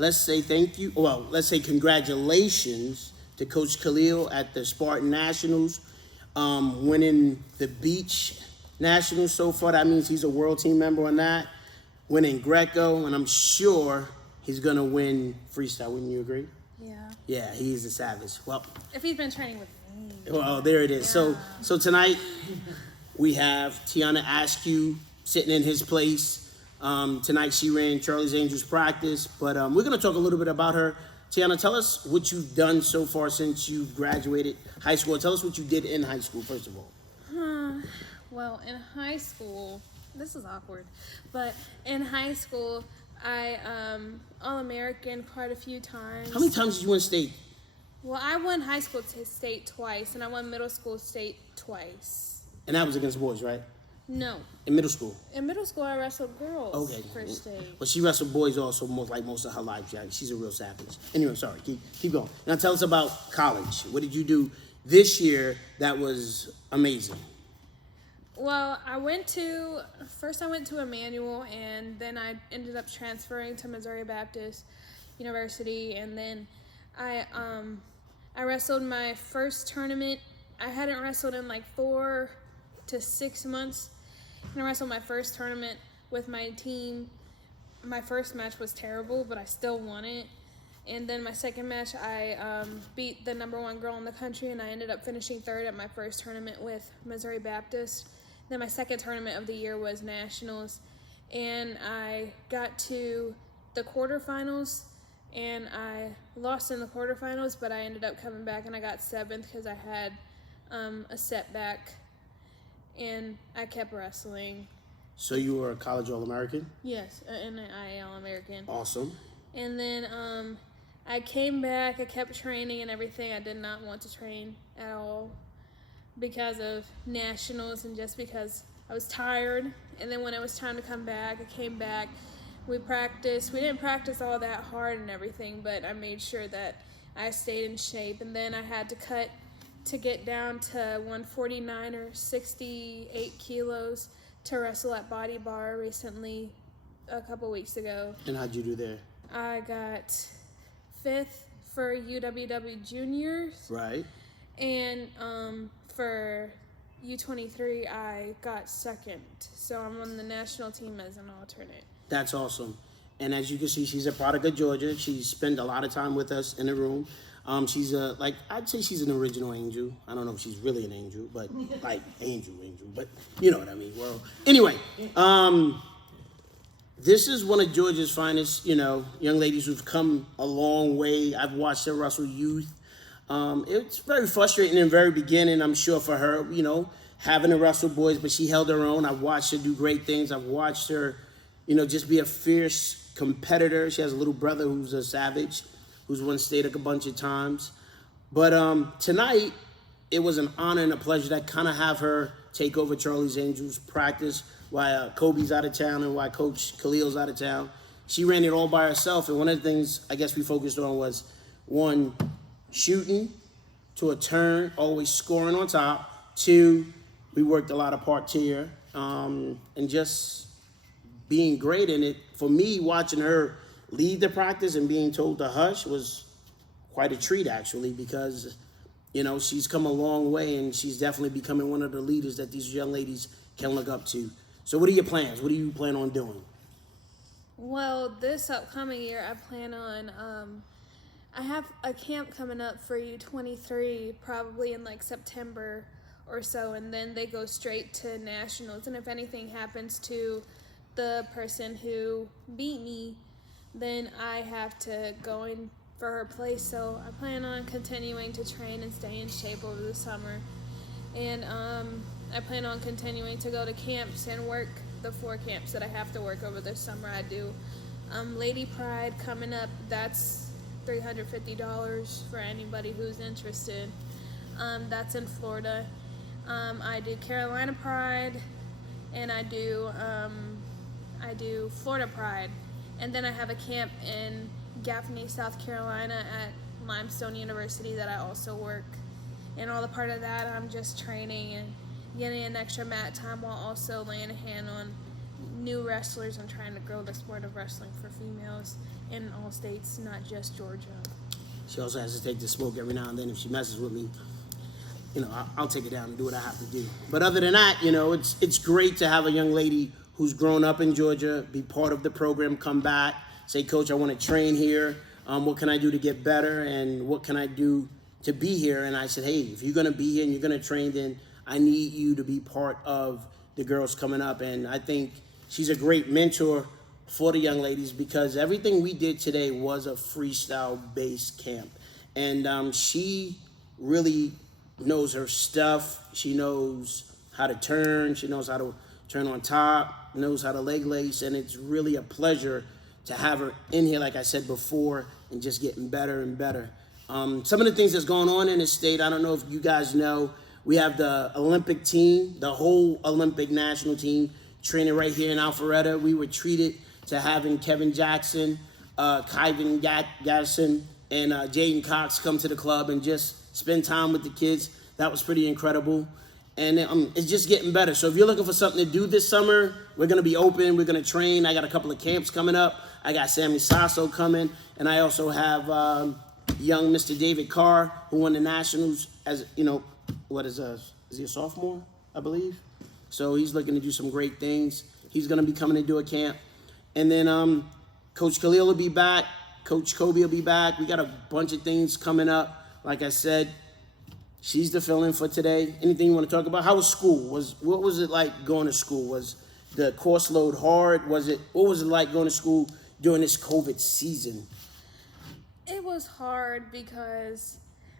let's say thank you. Well, let's say congratulations to Coach Khalil at the Spartan Nationals, winning the Beach Nationals so far. That means he's a world team member on that. Winning Greco, and I'm sure he's gonna win freestyle. Wouldn't you agree? Yeah. Yeah, he's a savage. Well, If he's been training with me. well, there it is. So tonight we have Tiana Askew sitting in his place. Tonight she ran Charlie's Angels practice, but we're gonna talk a little bit about her. Tiana, tell us what you've done so far since you graduated high school. Tell us what you did in high school, first of all. Well, in high school, this is awkward, but in high school, I All-American quite a few times. How many times did you win state? Well, I won high school state twice, and I won middle school state twice. And that was against boys, right? No. In middle school. In middle school, I wrestled girls Okay. for state. But she wrestled boys also most of her life. Yeah, she's a real savage. Anyway, sorry. Keep going. Now tell us about college. What did you do this year that was amazing? Well, I went to Emmanuel, and then I ended up transferring to Missouri Baptist University, and then I wrestled my first tournament. I hadn't wrestled in like 4 to 6 months, and I wrestled my first tournament with my team. My first match was terrible, but I still won it. And then my second match, I beat the #1 girl in the country, and I ended up finishing third at my first tournament with Missouri Baptist. Then my second tournament of the year was Nationals, and I got to the quarterfinals, and I lost in the quarterfinals, but I ended up coming back, and I got 7th because I had a setback, and I kept wrestling. So you were a college All-American? Yes, an All-American. Awesome. And then I came back, I kept training and everything. I did not want to train at all because of nationals and just because I was tired. And then when it was time to come back, I came back. We practiced. We didn't practice all that hard and everything, but I made sure that I stayed in shape. And then I had to cut to get down to 149 or 68 kilos to wrestle at Body Bar recently, a couple weeks ago. And how'd you do there? I got 5th for UWW Juniors. Right. And for U23, I got 2nd. So I'm on the national team as an alternate. That's awesome. And as you can see, she's a product of Georgia. She spent a lot of time with us in the room. She's I'd say she's an original angel. I don't know if she's really an angel, but like angel, but you know what I mean. Well, anyway, this is one of Georgia's finest, young ladies who've come a long way. I've watched her wrestle youth. It's very frustrating in the very beginning, I'm sure, for her, having to wrestle boys, but she held her own. I've watched her do great things. I've watched her, just be a fierce competitor. She has a little brother who's a savage, who's won state a bunch of times. But tonight, it was an honor and a pleasure to kind of have her take over Charlie's Angels practice while Kobe's out of town and while Coach Khalil's out of town. She ran it all by herself, and one of the things I guess we focused on was, 1, shooting to a turn, always scoring on top. 2, we worked a lot of parterre, and just being great in it. For me, watching her lead the practice and being told to hush was quite a treat, actually, because, she's come a long way, and she's definitely becoming one of the leaders that these young ladies can look up to. So what are your plans? What do you plan on doing? Well, this upcoming year, I plan on, I have a camp coming up for U23 probably in like September or so, and then they go straight to nationals. And if anything happens to the person who beat me, then I have to go in for her place. So I plan on continuing to train and stay in shape over the summer. And I plan on continuing to go to camps and work the 4 camps that I have to work over the summer. I do Lady Pride coming up. That's $350 for anybody who's interested. That's in Florida. I do Carolina Pride, and I do Florida Pride. And then I have a camp in Gaffney, South Carolina at Limestone University that I also work. And all the part of that, I'm just training and getting an extra mat time while also laying a hand on new wrestlers and trying to grow the sport of wrestling for females in all states, not just Georgia. She also has to take the smoke every now and then. If she messes with me, I'll take it down and do what I have to do. But other than that, it's great to have a young lady who's grown up in Georgia, be part of the program, come back, say, Coach, I want to train here. What can I do to get better, and what can I do to be here? And I said, hey, if you're going to be here and you're going to train, then I need you to be part of the girls coming up. And I think she's a great mentor for the young ladies, because everything we did today was a freestyle-based camp. And she really knows her stuff. She knows how to turn. She knows how to turn on top, knows how to leg lace, and it's really a pleasure to have her in here, like I said before, and just getting better and better. Some of the things that's going on in the state, I don't know if you guys know, we have the Olympic team, the whole Olympic national team, training right here in Alpharetta. We were treated to having Kevin Jackson, Kyvan Gaddison, and Jaden Cox come to the club and just spend time with the kids. That was pretty incredible. And it's just getting better. So if you're looking for something to do this summer, we're going to be open. We're going to train. I got a couple of camps coming up. I got Sammy Sasso coming. And I also have young Mr. David Carr, who won the Nationals as, is he a sophomore, I believe? So he's looking to do some great things. He's going to be coming to do a camp. And then Coach Khalil will be back. Coach Kobe will be back. We got a bunch of things coming up. Like I said, she's the fill-in for today. Anything you want to talk about? How was school? What was it like going to school? Was the course load hard? What was it like going to school during this COVID season? It was hard because,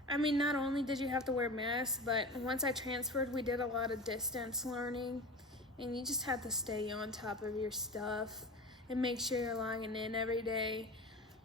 not only did you have to wear masks, but once I transferred, we did a lot of distance learning, and you just had to stay on top of your stuff and make sure you're logging in every day.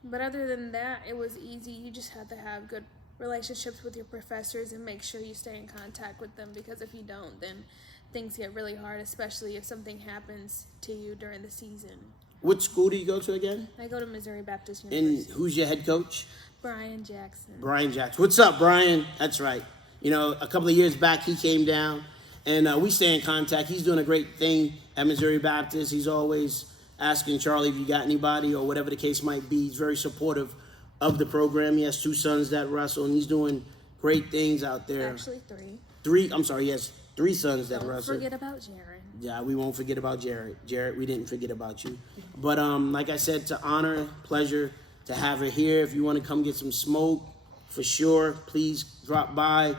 But other than that, it was easy. You just had to have good relationships with your professors and make sure you stay in contact with them, because if you don't, then things get really hard, especially if something happens to you during the season. What school do you go to again? I go to Missouri Baptist University. And who's your head coach? Brian Jackson. Brian Jackson. What's up, Brian? That's right. A couple of years back, he came down, and we stay in contact. He's doing a great thing at Missouri Baptist. He's always asking Charlie if you got anybody or whatever the case might be. He's very supportive of the program. He has 2 sons that wrestle, and he's doing great things out there. Actually, 3. 3, I'm sorry, he has 3 sons that wrestle. Don't forget about Jared. Yeah, we won't forget about Jared. Jared, we didn't forget about you. But like I said, to honor, pleasure to have her here. If you want to come get some smoke, for sure, please drop by.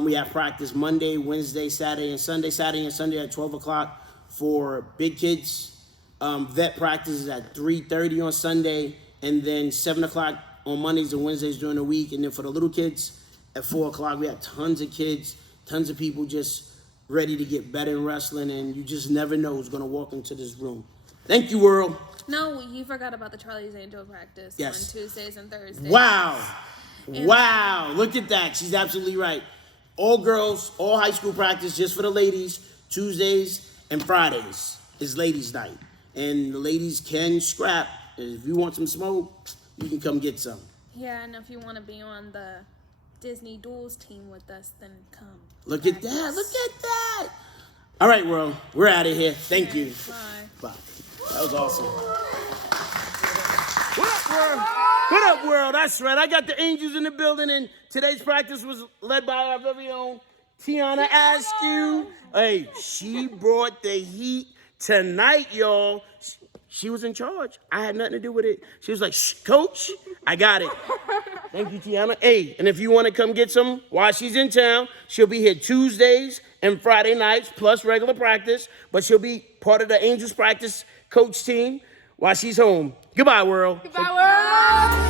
We have practice Monday, Wednesday, Saturday, and Sunday. Saturday and Sunday at 12 o'clock for big kids. Vet practice is at 3:30 on Sunday, and then 7 o'clock on Mondays and Wednesdays during the week. And then for the little kids at 4 o'clock, we have tons of kids, tons of people just ready to get better in wrestling, and you just never know who's going to walk into this room. Thank you, world. No, you forgot about the Charlie's Angel practice on Tuesdays and Thursdays. Wow. Wow. Look at that. She's absolutely right. All girls, all high school practice just for the ladies. Tuesdays and Fridays is ladies' night. And the ladies can scrap. If you want some smoke, you can come get some. Yeah, and if you want to be on the Disney Duels team with us, then come. Look at that. Look at that. All right, world. We're out of here. Thank you. Bye. Bye. That was awesome. What up, world? What up, world? That's right. I got the Angels in the building, and today's practice was led by our very own Tiana Askew. Hey, she brought the heat tonight, y'all. She was in charge. I had nothing to do with it. She was like, shh, coach, I got it. Thank you, Tiana. Hey, and if you want to come get some while she's in town, she'll be here Tuesdays and Friday nights, plus regular practice. But she'll be part of the Angels practice coach team while she's home. Goodbye, world. Goodbye, world.